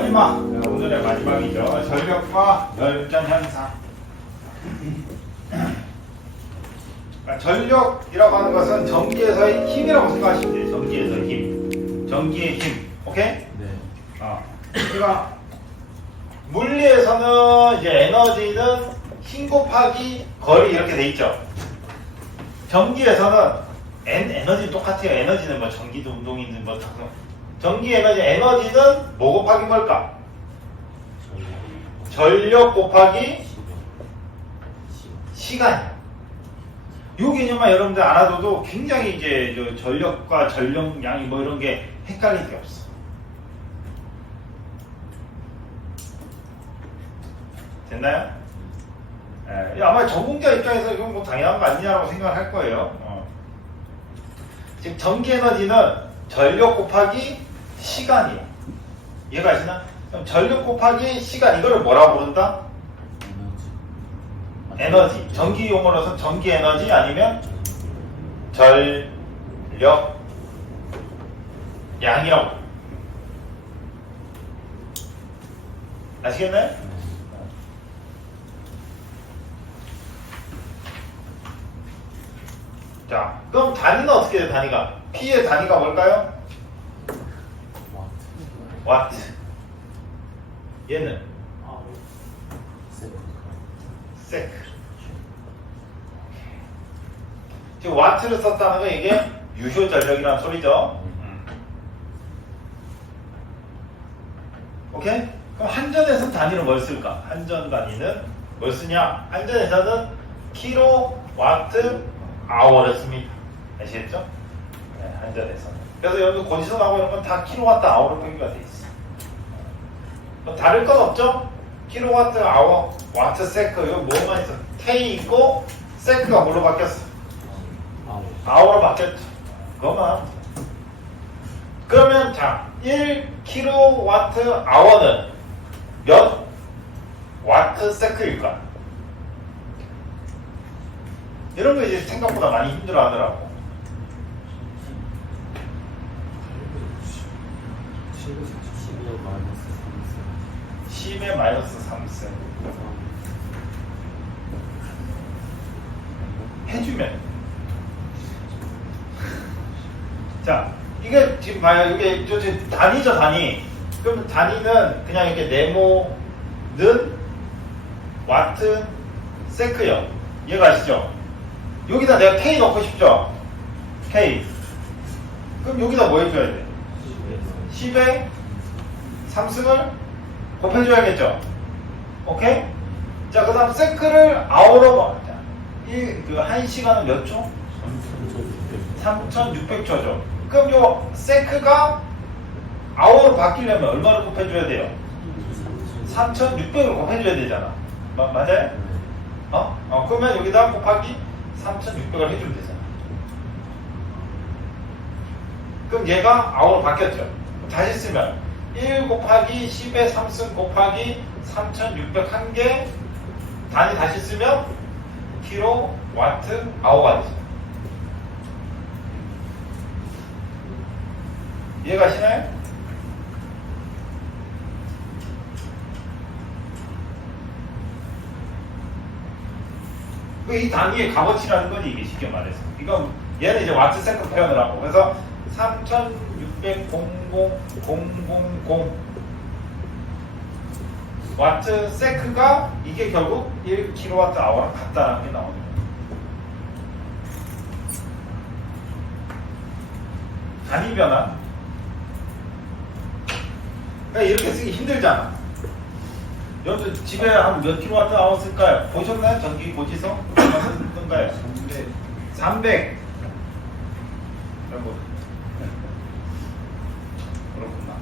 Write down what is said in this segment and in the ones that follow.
마지막, 오늘의 마지막이죠. 전력과 열전 현상. 전력이라고 하는 것은 전기에서의 힘이라고 생각하시면 돼요. 전기에서의 힘. 전기의 힘. 오케이? 네. 그러니까 물리에서는 이제 에너지는 힘 곱하기 거리 이렇게 돼 있죠. 전기에서는 에너지는 똑같아요. 에너지는 뭐 전기도 운동이든 뭐 전기 에너지는 뭐 곱하기 뭘까? 전력 곱하기 시간. 이 개념만 여러분들 알아둬도 굉장히 이제 전력과 전력량이 뭐 이런 게 헷갈릴 게 없어. 됐나요? 아마 전공자 입장에서 이건 뭐 당연한 거 아니냐라고 생각할 거예요. 지금 전기 에너지는 전력 곱하기 시간이에요. 이해가 가시나? 그럼 전력 곱하기 시간 이거를 뭐라고 부른다? 에너지. 전기 용어로서 전기 에너지 아니면 전력 양이라고. 아시겠나요? 자, 그럼 단위는 어떻게 돼요? 단위가 P의 단위가 뭘까요? 와트. 얘는 세크. 지금 와트를 썼다는 건 이게 유효 전력이라는 소리죠. 오케이? 그럼 한전에서는 단위는 뭘 쓸까? 한전 단위는 뭘 쓰냐? 한전에서는 킬로와트 아워를 씁니다. 아시겠죠? 네, 한전에서는. 그래서 여기 고지서 나오고 이런 건 다 킬로와트 아워로 표기가 돼 있어. 다를 건 없죠? 킬로와트 아워, 와트 세크, 이거 뭐만 있어? K 있고, 세크가 뭘로 바뀌었어? 아워로 바뀌었죠. 그거만. 그러면 자, 1kW 아워는 몇 와트 세크일까? 이런 거 이제 생각보다 많이 힘들어 하더라고. 10의 마이너스 3세 해주면 자, 이게 지금 봐요. 이게 단위죠, 단위. 그럼 단위는 그냥 이렇게 네모는 와트 세크요. 이해가 가시죠? 여기다 내가 K 넣고 싶죠? K. 그럼 여기다 뭐 해줘야 돼? 10의 3승을 곱해줘야겠죠? 오케이? 자, 그 다음 세크를 아워로 그 1시간은 몇 초? 3600초죠. 그럼 요 세크가 아워로 바뀌려면 얼마를 곱해줘야 돼요? 3600을 곱해줘야 되잖아. 맞아요? 그러면 여기다 곱하기 3600을 해주면 되잖아. 그럼 얘가 아워로 바뀌었죠. 다시 쓰면 1 곱하기 10의 3승 곱하기 3600 한 개 단위 다시 쓰면 킬로와트 아워가 되죠. 이해가시나요? 이 단위의 값어치라는 거지, 이게 쉽게 말해서. 이건 얘는 이제 와트 세크 표현을 하고, 그래서 3600,000 와트 세크가 이게 결국 1kW 아워랑 같다라는 게 나오는 거예요. 단위 변화. 그러니까 이렇게 쓰기 힘들잖아. 여러분 집에 한 몇 킬로와트 아워 쓸까요? 보셨나요? 전기 고지서? 얼마 쓰던가요? 300. 그렇구나.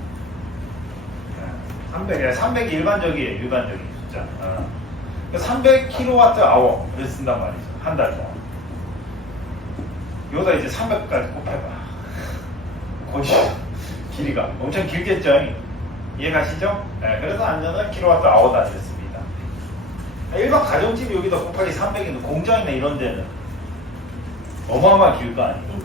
300. 300이 일반적이에요. 일반적인 숫자. 300킬로와트 아워를 쓴단 말이죠. 한 달 동안. 여기다 이제 300까지 곱해봐. 고지서 길이가 엄청 길겠죠? 이해가시죠? 네, 그래서 안전은 킬로와트 아워 단위였습니다. 일반 가정집 여기다 곱하기 300이면 공장이나 이런 데는 어마어마하게 길 거 아니에요.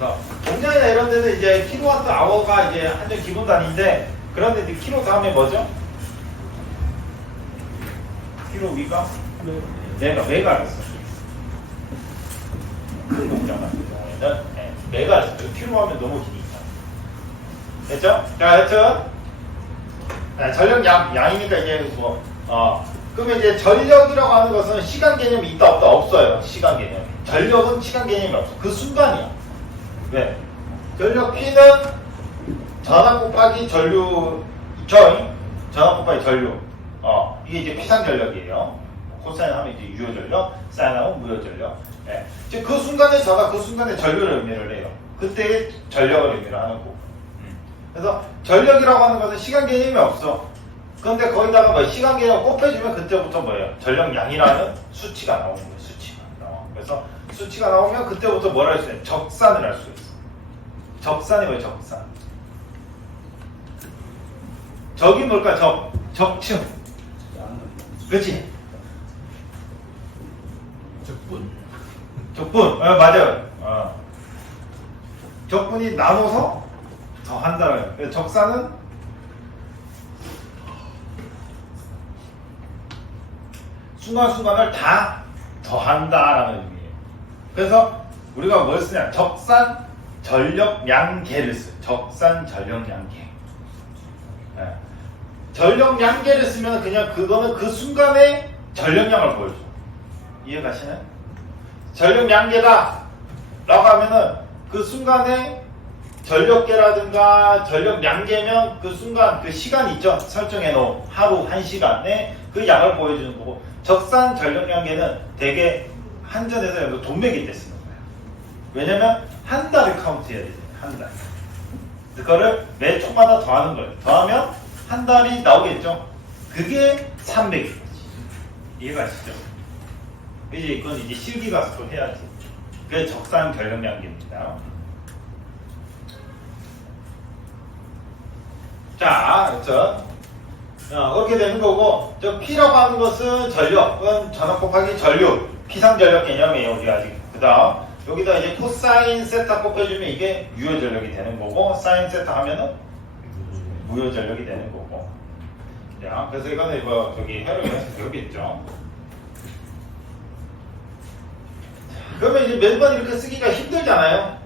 그래서 공장이나 이런 데는 이제 킬로와트 아워가 이제 한정 기본 단위인데, 그런데 이제 킬로 다음에 뭐죠? 킬로 위가? 메가를 써. 큰 공장 같은 경우에는 메가를 써요. 킬로 하면 너무 기니까. 됐죠? 자, 여튼 전력 양이니까 이제 그러면 이제 전력이라고 하는 것은 시간 개념이 있다 없다? 없어요. 시간 개념. 전력은 시간 개념이 없어. 그 순간이야. 왜? 전력 P는 전압 곱하기 전류, 전압 곱하기 전류. 이게 이제 피상 전력이에요. 코사인 하면 이제 유효 전력, 사인 하면 무효 전력. 예. 즉 그 순간에 전압, 그 순간에 전류를 의미를 해요. 그때의 전력을 의미를 하는 거고. 그래서 전력이라고 하는 것은 시간 개념이 없어. 그런데 거기다가 뭐 시간 개념 곱해주면 그때부터 뭐예요? 전력량이라는 수치가 나오는 거예요. 수치가 나와. 그래서 수치가 나오면 그때부터 뭘 할 수 있어요? 적산을 할 수 있어. 적산이 뭐예요? 적산. 적이 뭘까? 적층. 그렇지? 적분. 맞아요. 적분이 나눠서 더 한다는 거예요. 적산은 순간순간을 다 더한다라는 의미예요. 그래서 우리가 뭘 쓰냐? 적산 전력량계를 써요. 적산 전력량계. 전력량계를 쓰면 그냥 그거는 그 순간의 전력량을 보여줘. 이해가시나요? 전력량계다 라고 하면은 그 순간에 전력계라든가 전력량계면 그 순간 그 시간 있죠? 설정해 놓은 하루 1시간에 그 양을 보여주는 거고, 적산 전력량계는 대개 한전에서 돈 매길 때 쓰는 거예요. 왜냐면 한 달을 카운트 해야 되잖아요. 한 달. 그거를 매 초마다 더하는 거예요. 더하면 한 달이 나오겠죠? 그게 300인 거지. 이해가 가시죠? 이제 이건 이제 실기가속도 해야지. 그게 적산 전력량계입니다. 자, 그렇게 되는 거고, P라고 하는 것은 전력은 전압 곱하기 전류, P상 전력 개념이에요. 우리 아직. 그 다음, 여기다 이제 코사인 세타 곱해주면 이게 유효 전력이 되는 거고, 사인 세타 하면은 무효 전력이 되는 거고. 자, 그래서 이거는 저기 해로에서 배우겠죠. 그러면 이제 매번 이렇게 쓰기가 힘들잖아요.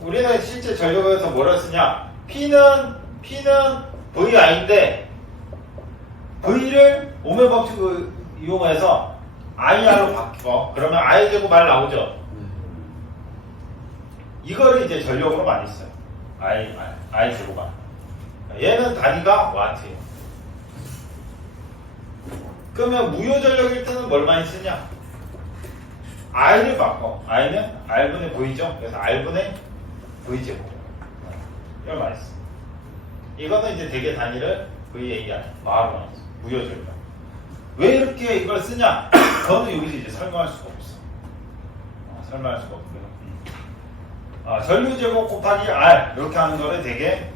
우리는 실제 전력에서 뭐라 쓰냐? P는 VI인데 V를 오메 법칙을 이용해서 IR로 바뀌어. 그러면 I 제곱 R 나오죠. 이거를 이제 전력으로 많이 써요. I 제곱 R. 얘는 단위가 와트예요. 그러면 무효 전력일 때는 뭘 많이 쓰냐? I를 바꿔. I는 R분의 V죠. 그래서 R분의 V제곱. 이걸 많이 써. 이거는 이제 대개 단위를 VAR, 바로 많이 써. 무효 전력. 왜 이렇게 이걸 쓰냐? 저는 여기서 이제 설명할 수가 없어. 설명할 수가 없고요. 전류제곱 곱하기 R 이렇게 하는 거를 되게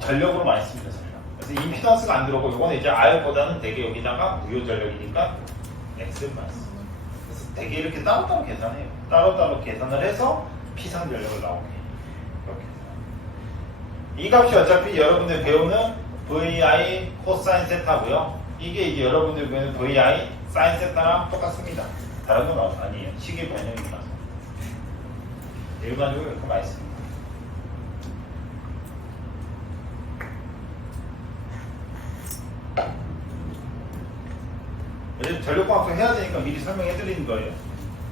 전력으로 많이 씁니다. 그래서 임피던스가 안 들어오고, 이거는 이제 R보다는 되게 여기다가 무효 전력이니까 X를 많이 씁니다. 그래서 되게 이렇게 따로따로 계산해요. 따로따로 계산을 해서 P상 전력을 나오게. 이렇게. 이 값이 어차피 여러분들 배우는 VI 코사인 세타고요. 이게 이제 여러분들 배우는 VI 사인 세타랑 똑같습니다. 다른 건 아니에요. 시계 변형이라서. 일반적으로 이렇게 많이 씁니다. 요즘 전력공학도 해야 되니까 미리 설명해 드리는 거예요.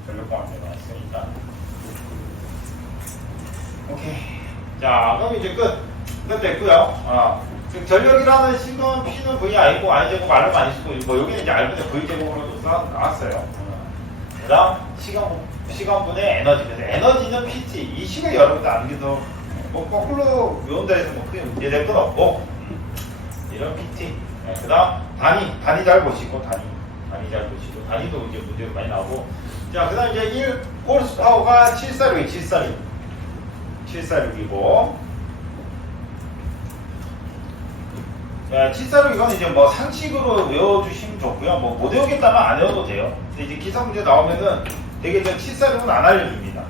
전력공학 내가 했으니까. 오케이. 자, 그럼 이제 끝 됐고요. 전력이라는 식은 P는 VI고 I제곱 R을 많이 쓰고, 여기는 이제 R분의 V제곱으로도 나왔어요. 그 다음 시간분의 에너지. 그래서 에너지는 PT. 이 식을 여러분들 암기도 거꾸로 외운다 해서 크게 문제될 건 없고, 이런 PT. 그 다음 단위 잘 보시고, 단위 잘 보시고, 단위도 이제 문제가 많이 나오고. 자, 그 다음 이제 1 홀스 파워가 746이고 746 이건 이제 상식으로 외워주시면 좋고요. 못 외우겠다면 안 외워도 돼요. 근데 이제 기사 문제 나오면은 되게 746은 안 알려줍니다.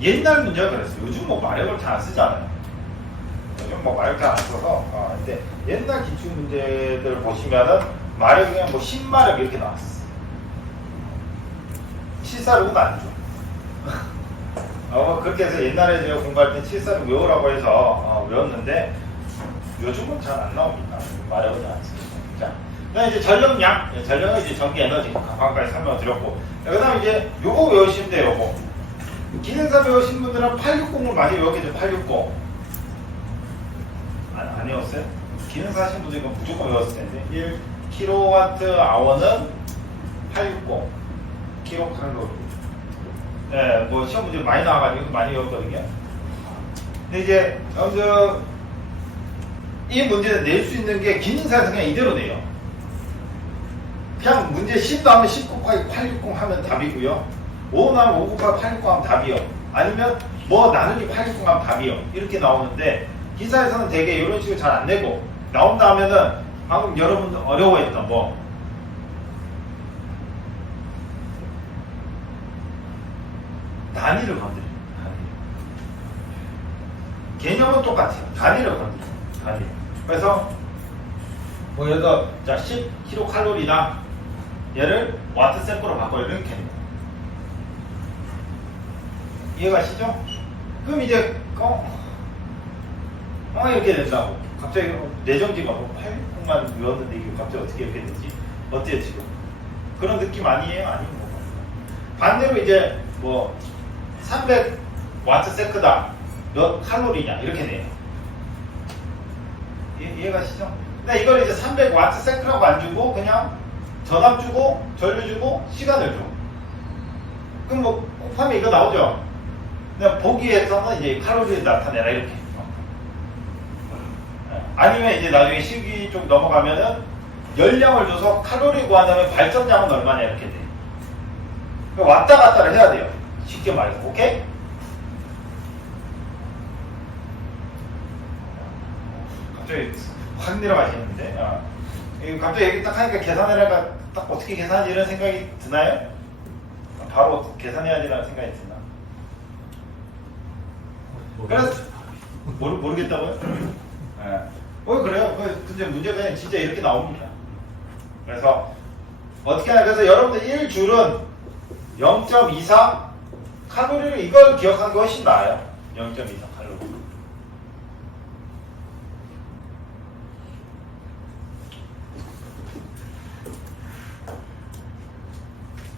옛날 문제가 그랬어요. 요즘 뭐 마력을 잘 안 쓰잖아요. 요즘 뭐 마력 잘 안 써서. 근데 옛날 기출 문제들 보시면은 마력이 그냥 뭐 10마력 이렇게 나왔어. 실사력은 안 줘. 그렇게 해서 옛날에 제가 공부할 때 7사를 외우라고 해서 외웠는데 요즘은 잘 안 나옵니다. 마력은 안 씁니다. 자, 그다음 이제 전력량, 전력은 이제 전기 에너지 방금까지 설명드렸고, 그 다음에 이제 요거 외우시면 돼요. 요거 기능사 배우신 분들은 860을 많이 외웠겠죠. 860 안 외웠어요? 기능사 하신 분들 이건 무조건 외웠을 텐데 1kWh는 860 kcal. 네, 뭐 시험 문제 많이 나와가지고 많이 외웠거든요. 근데 이제 먼저 이 문제를 낼 수 있는 게 기능사에서 그냥 이대로 내요. 그냥 문제 10 나오면 10 곱하기 860 하면 답이고요. 5 나오면 5 곱하기 860 하면 답이요. 아니면 뭐 나누기 860 하면 답이요. 이렇게 나오는데 기사에서는 되게 이런 식으로 잘 안 내고 나온다 하면은 방금 여러분들 어려워했던 뭐 단위를 건드려요. 개념은 똑같아요. 단위를 건드려요. 단위. 그래서 뭐 예를 들어 자 10kcal나 얘를 와트세크로 바꿔요. 이렇게 이해가시죠? 그럼 이제 이렇게 된다고. 갑자기 내정지가 뭐 800만 외웠는데 이게 갑자기 어떻게 이렇게 되지? 어때요 지금? 그런 느낌 아니에요? 아니면 뭐 반대로 이제 뭐 300와트세크다 몇 칼로리냐 이렇게 돼요. 이해가시죠? 근데 이걸 이제 300와트세크라고 안 주고 그냥 전압 주고 전류 주고 시간을 줘. 그럼 뭐 곱하면 이거 나오죠? 근데 보기에서는 이제 칼로리를 나타내라 이렇게. 아니면 이제 나중에 실기 쪽 넘어가면은 열량을 줘서 칼로리 구한다면 발전량은 얼마냐 이렇게 돼. 왔다 갔다를 해야 돼요. 쉽게 말해서. 오케이? 갑자기 확 내려가시는데. 갑자기 얘기 딱 하니까 계산해라가 딱 어떻게 계산하지 이런 생각이 드나요? 바로 계산해야지라는 생각이 드나? 그래서 모르겠다고요? 그래요. 근데 문제가 진짜 이렇게 나옵니다. 그래서 어떻게 하냐? 그래서 여러분들 1줄은 0.24 칼로리를 이걸 기억하는 게 훨씬 나아요. 0.24 칼로리.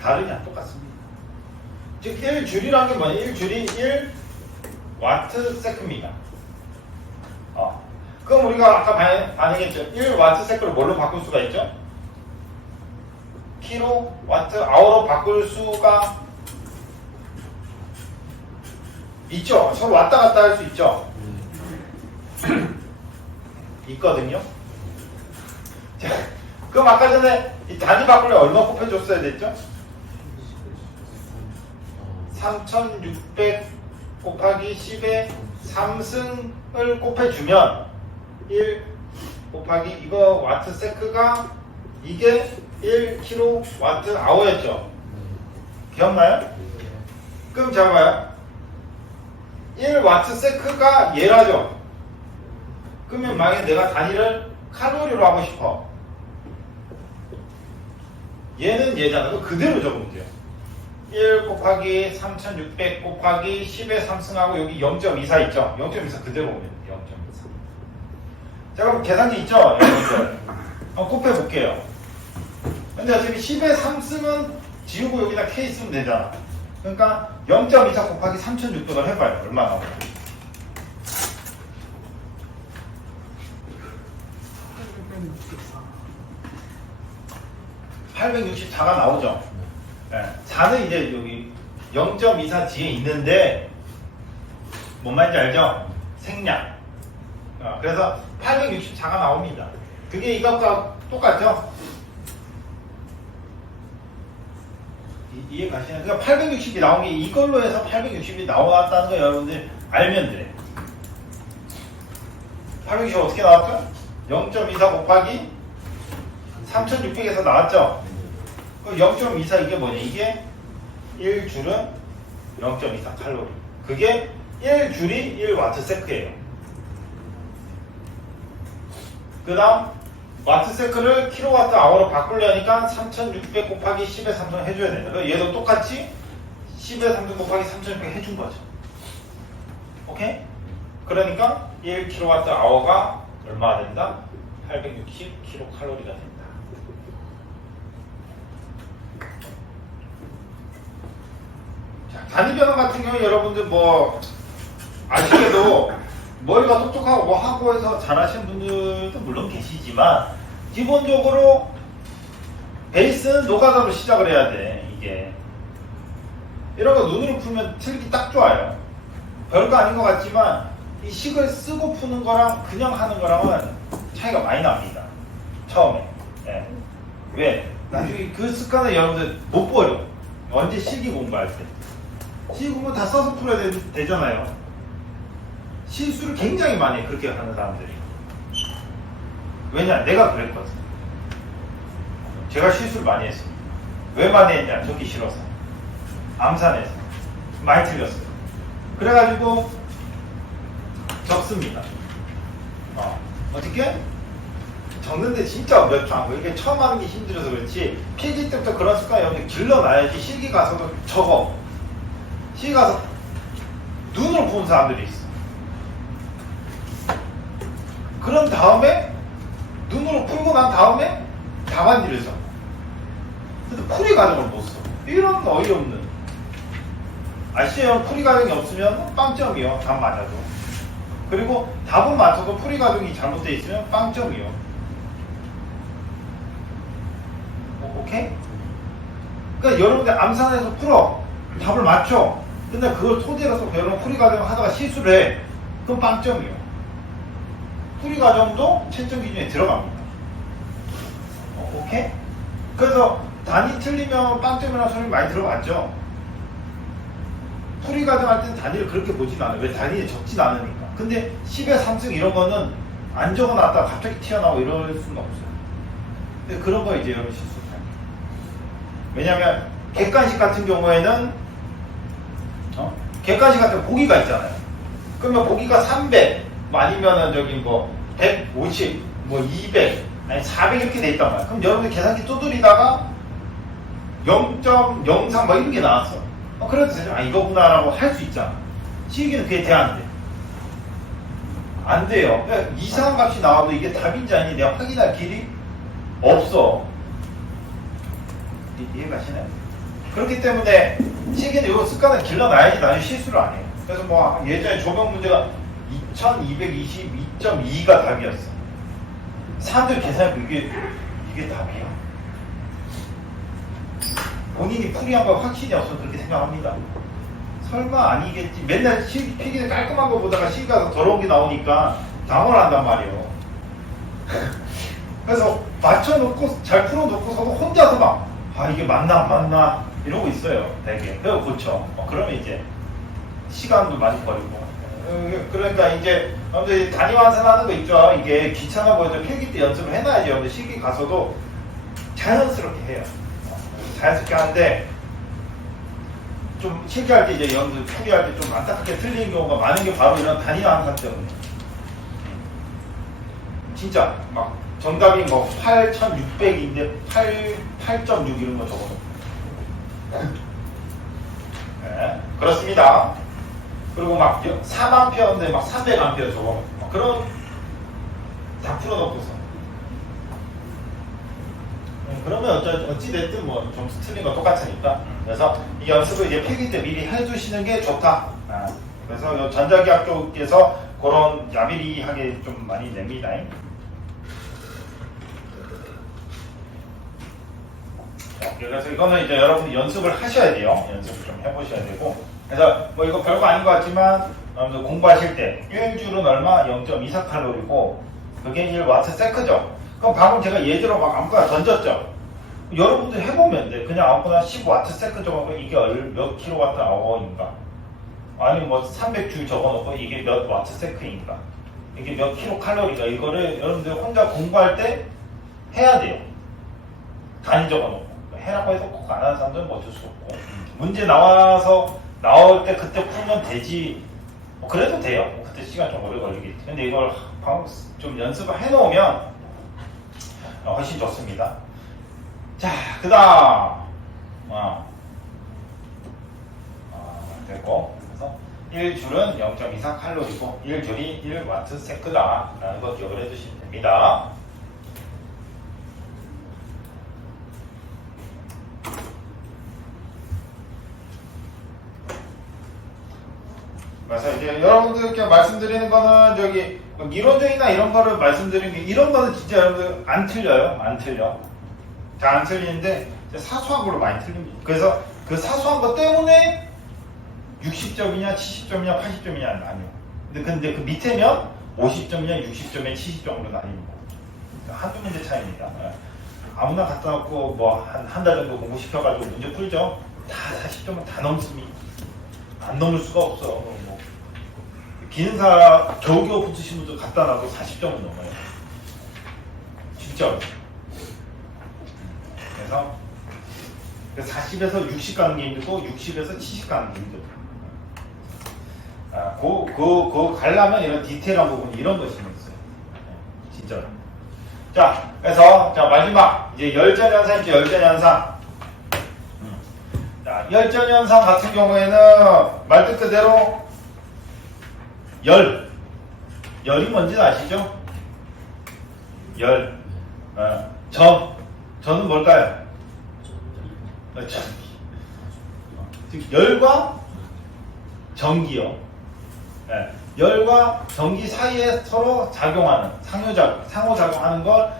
다르냐? 똑같습니다. 즉 1줄이라는 게 뭐냐? 1줄이 1와트세크입니다. 그럼 우리가 아까 반응했죠. 1와트세크를 뭘로 바꿀 수가 있죠? 킬로와트아워로 바꿀 수가 있죠. 서로 왔다 갔다 할 수 있죠. 있거든요. 자, 그럼 아까 전에 이 단위 바꾸려 얼마 곱해줬어야 됐죠? 3600 곱하기 10의 3승을 곱해주면 1 곱하기 이거 와트세크가 이게 1kWh였죠. 기억나요? 그럼 잘 봐요. 1와트세크가 얘라죠. 그러면 만약에 내가 단위를 칼로리로 하고 싶어. 얘는 얘잖아. 그대로 적으면 돼요. 1 곱하기 3600 곱하기 10의 3승하고 여기 0.24 있죠? 0.24 그대로 오면 0.24. 자, 그럼 계산기 있죠? 여러분들. 한번 곱해볼게요. 근데 어차피 10의 3승은 지우고 여기다 K 쓰면 되잖아. 그러니까 0.24 곱하기 3600을 해봐요. 얼마 나오냐. 864가 나오죠. 네. 4는 이제 여기 0.24 뒤에 있는데 뭔 말인지 알죠? 생략. 그래서 864가 나옵니다. 그게 이것과 똑같죠? 이해 가시나요? 그러니까 860이 나온 게 이걸로 해서 860이 나왔다는 거 여러분들 알면 돼. 860 어떻게 나왔죠? 0.24 곱하기 3600에서 나왔죠? 0.24 이게 뭐냐? 이게 1줄은 0.24 칼로리. 그게 1줄이 1와트세크예요. 그 다음 와트세크를 킬로와트 아워로 바꾸려니까 3600 곱하기 10의 3승 해줘야 된다. 얘도 똑같이 10의 3승 곱하기 3600 해준 거죠. 오케이? 그러니까 1킬로와트 아워가 얼마가 된다? 860 킬로칼로리가 된다. 자, 단위 변화 같은 경우 여러분들 뭐 아시게도 머리가 똑똑하고 뭐 하고 해서 잘하시는 분들도 물론 계시지만 기본적으로 베이스는 노가다로 시작을 해야 돼. 이게 이런 거 눈으로 풀면 틀기 딱 좋아요. 별거 아닌 것 같지만 이 식을 쓰고 푸는 거랑 그냥 하는 거랑은 차이가 많이 납니다. 처음에. 예. 왜? 나중에 그 습관을 여러분들 못 버려. 언제 실기 공부할 때. 실기 공부 다 써서 풀어야 되잖아요. 실수를 굉장히 많이 해, 그렇게 하는 사람들이. 왜냐? 내가 그랬거든. 제가 실수를 많이 했습니다. 왜 많이 했냐? 적기 싫어서. 암산해서. 많이 틀렸어요. 그래가지고 적습니다. 어떻게? 적는데 진짜 몇 초 안 거. 이게 처음 하는 게 힘들어서 그렇지. 필기 때부터 그런 습관이 여러분들 길러놔야지 실기 가서도 적어. 실기 가서 눈으로 보는 사람들이 있어. 그런 다음에 눈으로 풀고 난 다음에 답안지를 써. 근데 풀이 과정을 못 써. 이런 어이없는. 아시죠? 풀이 과정이 없으면 빵점이요. 답 맞아도. 그리고 답은 맞춰도 풀이 과정이 잘못되어 있으면 빵점이요. 오케이? 그러니까 여러분들 암산해서 풀어. 답을 맞춰. 근데 그걸 토대로서 여러분 풀이 과정 하다가 실수를 해. 그럼 빵점이요. 풀이 과정도 채점 기준에 들어갑니다. 오케이? 그래서 단위 틀리면 빵점이라는 소리 많이 들어봤죠? 풀이 과정 할 때는 단위를 그렇게 보진 않아요. 왜? 단위에 적진 않으니까. 근데 10의 3승 이런 거는 안 적어놨다가 갑자기 튀어나오고 이럴 수는 없어요. 근데 그런 거 이제 여러분 실수해요. 왜냐면 객관식 같은 경우에는 객관식 같은 보기가 있잖아요. 그러면 보기가 300 아니면은 저기 뭐 150, 뭐 200, 아니 400 이렇게 돼 있단 말이야. 그럼 여러분들 계산기 두드리다가 0.03 뭐 이런 게 나왔어. 그래도 되죠. 아 이거구나라고 할 수 있잖아. 실기는 그게 돼 안 돼? 안 돼요. 그러니까 이상한 값이 나와도 이게 답인지 아닌지 내가 확인할 길이 없어. 이해가시나요? 그렇기 때문에 실기는 이런 습관을 길러놔야지 나중에 실수를 안 해요. 그래서 뭐 예전에 조명 문제가 2222.2가 답이었어. 사람들이 계산해도 이게 답이야? 본인이 풀이한 거 확신이 없어서 그렇게 생각합니다. 설마 아니겠지. 맨날 필기는 깔끔한 거 보다가 실기 가서 더러운 게 나오니까 당황을 한단 말이에요. 그래서 맞춰놓고 잘 풀어놓고서도 혼자서 막 이게 맞나 안 맞나 이러고 있어요. 되게. 그래서 고쳐. 그러면 이제 시간도 많이 버리고. 그러니까 이제 여러분들 단위 완산하는 거 있죠. 이게 귀찮아 보여도 필기 때 연습을 해놔야죠. 여러분들 실기 가서도 자연스럽게 해요. 자연스럽게 하는데 좀 실기할 때 이제 여러분들 풀이할 때 좀 안타깝게 틀리는 경우가 많은 게 바로 이런 단위 완산 때문에. 진짜 막 정답이 뭐 8600인데 8.6 이런 거 적어놓고. 네, 그렇습니다. 그리고 막 4만표인데 막 300암페어 적어놓고 그런 다 풀어놓고서 그러면 어찌됐든 뭐 점수 틀린 거 똑같으니까. 그래서 이 연습을 이제 필기 때 미리 해주시는 게 좋다. 그래서 전자기학 쪽에서 그런 야비리하게 좀 많이 냅니다. 그래서 이거는 이제 여러분이 연습을 하셔야 돼요. 연습을 좀 해보셔야 되고. 그래서 뭐 이거 별거 아닌 것 같지만 여러분들 공부하실 때 1줄은 얼마? 0.24칼로리고 그게 1와트세크죠. 그럼 방금 제가 예제로 막 아무거나 던졌죠. 여러분들 해보면 돼. 그냥 아무거나 10와트세크 적어놓고 이게 몇 킬로와트 아워인가, 아니면 뭐 300줄 적어놓고 이게 몇 와트세크인가, 이게 몇 킬로칼로리가, 이거를 여러분들 혼자 공부할 때 해야 돼요. 단위 적어놓고. 해라고 해서 꼭 안 하는 사람들은 뭐 어쩔 수 없고, 문제 나와서 나올 때 그때 풀면 되지. 그래도 돼요. 그때 시간 좀 오래 걸리겠지. 근데 이걸 좀 연습을 해놓으면 훨씬 좋습니다. 자, 그 다음. 됐고. 그래서 1줄은 0.24 칼로리고 1줄이 1와트 세크다. 라는 거 기억을 해두시면 됩니다. 그래서 이제 여러분들께 말씀드리는 거는 저기 이론적이나 이런 거를 말씀드리는 게 이런 거는 진짜 여러분들 안 틀려요. 안 틀려. 잘 안 틀리는데 사소한 걸로 많이 틀립니다. 그래서 그 사소한 것 때문에 60점이냐 70점이냐 80점이냐 나뉘어. 근데 그 밑에면 50점이냐 60점이냐 70점으로 나뉘는 거. 한두 문제 차이입니다. 아무나 갖다 놓고 뭐 한 달 정도 공부시켜가지고 문제 풀죠. 다 40점은 다 넘습니다. 안 넘을 수가 없어. 뭐. 기능사 겨우겨우 붙으신 분들 갖다 놔도 40점은 넘어요. 진짜. 그래서 40에서 60 가는 게 힘들고 60에서 70 가는 게 힘들고. 그 가려면 이런 디테일한 부분 이런 거 신경 써요. 진짜로. 자, 그래서 자 마지막 이제 열전현상 있죠. 열전현상. 자, 열전현상 같은 경우에는 말뜻 그대로 열이 뭔지 아시죠? 전은 뭘까요? 전기. 즉 열과 전기요. 열과 전기 사이에 서로 작용하는 상호작용하는 걸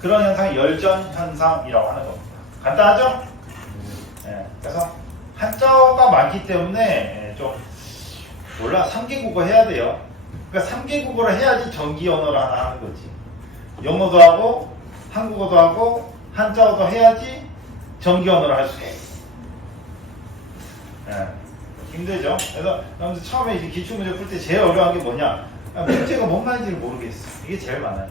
그런 현상이 열전 현상이라고 하는 겁니다. 간단하죠? 그래서 한자어가 많기 때문에 좀 몰라 3개 국어 해야 돼요. 그러니까 3개 국어를 해야지 전기 언어를 하나 하는 거지. 영어도 하고 한국어도 하고 한자어도 해야지 전기 언어를 할 수 있어. 힘들죠? 그래서 여러분들 처음에 이제 기출문제 풀 때 제일 어려운 게 뭐냐? 문제가 뭔 말인지를 모르겠어. 이게 제일 많아요.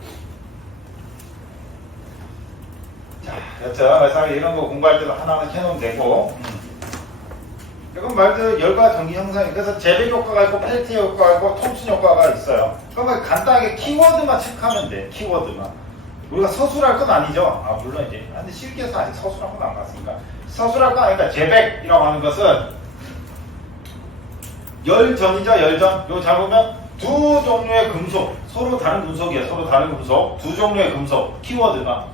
자, 여튼 그래서 이런 거 공부할 때도 하나하나 해놓으면 되고 이건 말도 열과 전기 형상이 그래서 제백 효과가 있고 펠티 효과가 있고 톰슨 효과가 있어요. 그러면 간단하게 키워드만 체크하면 돼. 키워드만. 우리가 서술할 건 아니죠. 물론 이제 근데 실기에서 아직 서술할 건 안 갔으니까 서술할 건 아니니까 제백이라고 하는 것은 열전이죠. 열전. 이거 잘 보면 두 종류의 금속 서로 다른 금속이에요. 서로 다른 금속 두 종류의 금속 키워드가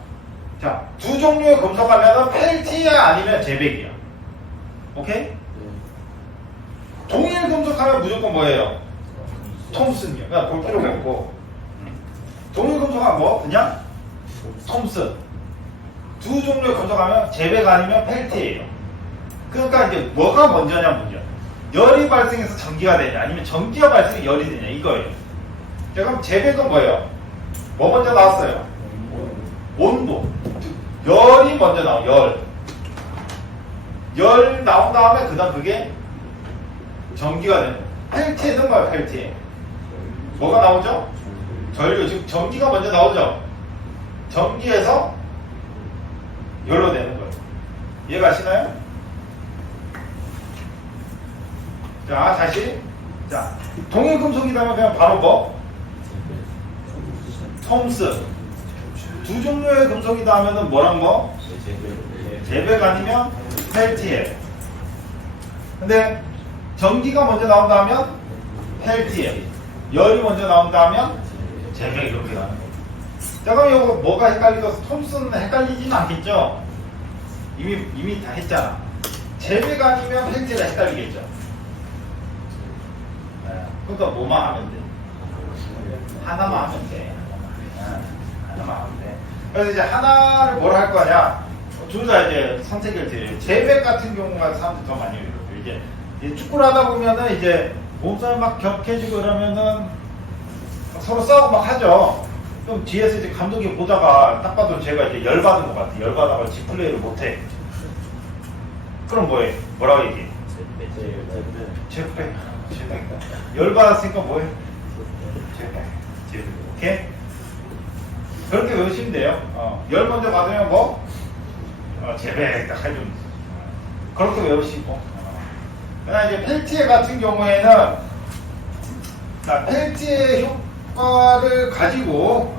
자, 두 종류의 금속 하면은 펠티야 아니면 제백이야. 오케이? 동일 금속 하면 무조건 뭐예요? 톰슨이요. 그냥 볼 필요가 없고. 동일 금속 하면 뭐? 그냥 톰슨. 두 종류의 금속 하면 제백 아니면 펠티예요. 그러니까 이제 뭐가 먼저냐 문제. 열이 발생해서 전기가 되냐 아니면 전기가 발생해서 열이 되냐 이거예요. 자, 그럼 제백은 뭐예요? 뭐 먼저 나왔어요? 온도. 열이 먼저 나와요. 열 나온 다음에 그 다음 그게 전기가 되는 거예요. 펠티에는 뭐예요? 펠티에 뭐가 나오죠? 전류. 지금 전기가 먼저 나오죠. 전기에서 열로 되는 거예요. 이해가시나요? 자, 다시. 자, 동일 금속이라면 그냥 바로 뭐? 톰슨. 두 종류의 금속이다 하면은 뭐랑 뭐? 제백 아니면 펠티에. 근데 전기가 먼저 나온다 하면 펠티에. 열이 먼저 나온다 하면 제백 이렇게 가는 거예요. 자, 그럼 이거 뭐가 헷갈리고 톰슨은 헷갈리지는 않겠죠? 이미 다 했잖아. 제백 아니면 펠티가 헷갈리겠죠? 그러니까 뭐만 하면 돼? 하나만 하면 돼. 하나만 하면 돼. 그래서 이제 하나를 뭘 할 거냐? 둘 다 이제 선택을 드려요. 제백 같은 경우가 사람들이 더 많이 외워요. 이제 축구를 하다 보면은 이제 몸싸움 막 격해지고 그러면은 서로 싸우고 막 하죠. 그럼 뒤에서 이제 감독이 보다가 딱 봐도 제가 이제 열받은 것 같아. 열받아가 지플레이를 못해. 그럼 뭐해? 뭐라고 얘기해? 제백. 열받았으니까 뭐해? 제백. 오케이? 그렇게 외우시면 돼요. 열 먼저 받으면 뭐? 제백 딱 해주면 그렇게 외우시고 그러나 이제 펠티에 같은 경우에는 펠티의 효과를 가지고